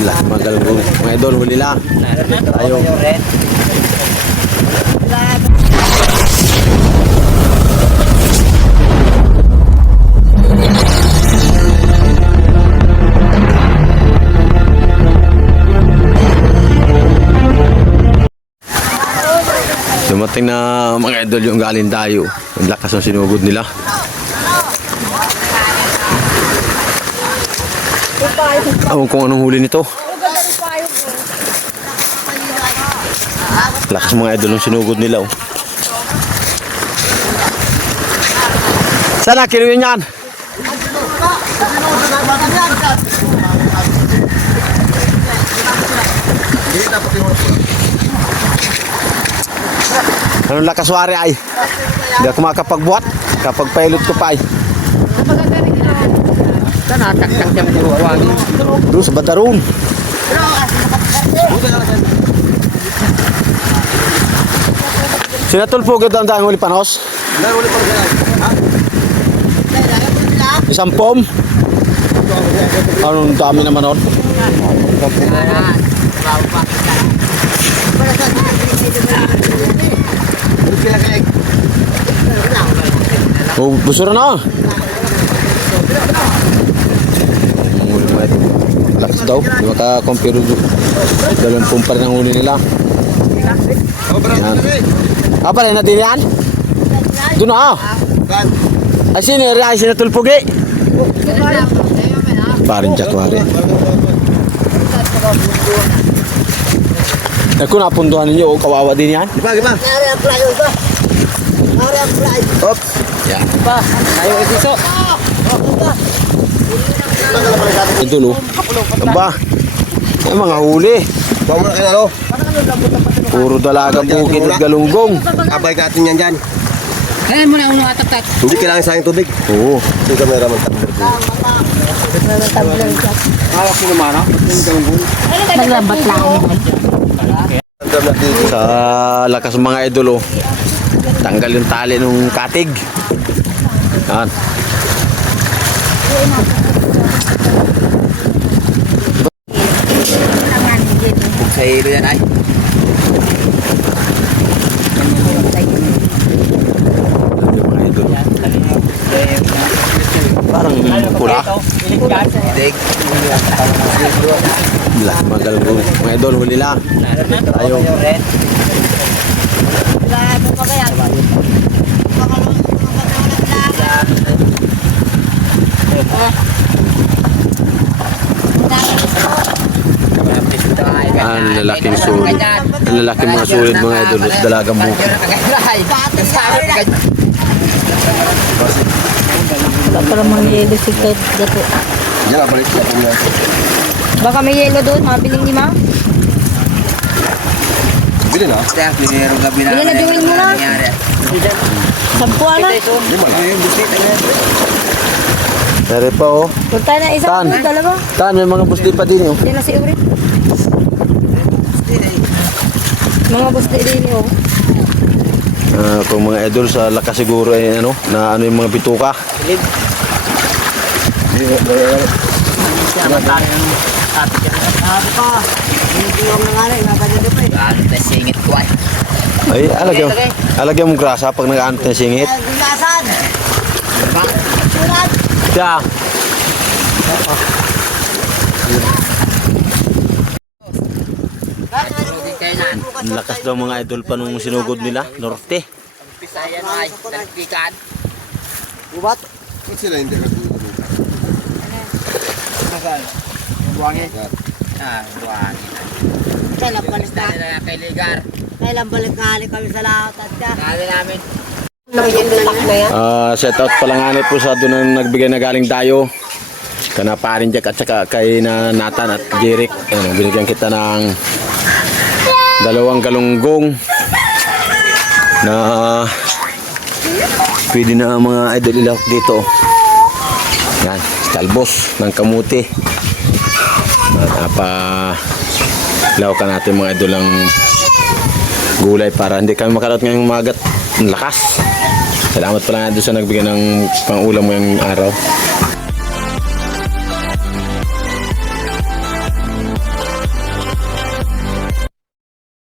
Lahat mga galunggong. Mga idol, huli lang. Tayo. Dumating na mga idol yung galing tayo. Ang lakas ng sinugod nila. Ewan kung anong huli nito. Lakas mga idol ng sinugod nila. Oh. Sana kilo yun yan. Anong lakas wari ay? Hindi ako makapagbuhat kapag pilot ko pa ay. Doon sa Badaroon. Sinatulpo ganda ang dahil huli panos? Isang pom? Anong dami naman nun? Oh, busura na. Lakas daw. Di maka-compare dalawang pumpa rin ang huli nila. Yan. Pala na din yan? Doon na. Ay sinir, ay sinatulpugi. Parin Jack wari. Ako napunduhan ninyo, kawawa din yan. Giba. Oops. Yan. Ayo isiso. Ito no. Aba. Ay mga huli. Bawa mo na kayo. Puro dalagang bukid at galunggong. Abay ka atin yan dyan. Kaya mo na uno atat-tat. Hindi kailangan sa aking tubig. Oo. Ito kamera man tabler. Hawak mo naman ha. Naglabat lang. Sa lakas ng mga idol oh. Tanggal yung tali ng katig. Yan. Sa hilo yan ay. Mga idol. Parang pula. Lahat mga galunggong. Mga idol, huli lang. Tayo. Ang lalaking sulit. Ang lalaking mga sulit mga idol. Dalagang bukid. Para mga yelo si Ted dito. Yan balik ko niya. Baka may yelo doon, mabiling ni Ma. Bili na. Bili na duwin mo na. Sampuan na. Pero pa oh. Punta na isang doon, dalawa. Tan, may mga busti pa din oh. Hindi na si Uri. Mga busti din oh. Kung mga idol sa lakas siguro ay ano, na ano yung mga bituka. Ay, alagyan mo grasa pag nag-aanot ng singit. Siya. Ang lakas daw mga idol pa nung sinugod nila, norte. Pisayan ay, nagpikan. Ubat. Kung sila hindi nagtutulog. Buwangin. Buwangin. Kailan balik nga kami sa lahat at ka. Kali namin. Set out pala nga po sa doon ang nagbigay na galing tayo. Kana Parin Jack at saka kay na Nathan at Jeric. Ano, binigyan kita ng 2 galunggong na pwede na mga idol ilawak dito. Yan, talbos ng kamuti. Lawakan natin mga idol ang gulay para hindi kami makalot ngayong magat. Ang lakas. Salamat pala nga doon sa nagbigay ng pang-ulam mo yung araw.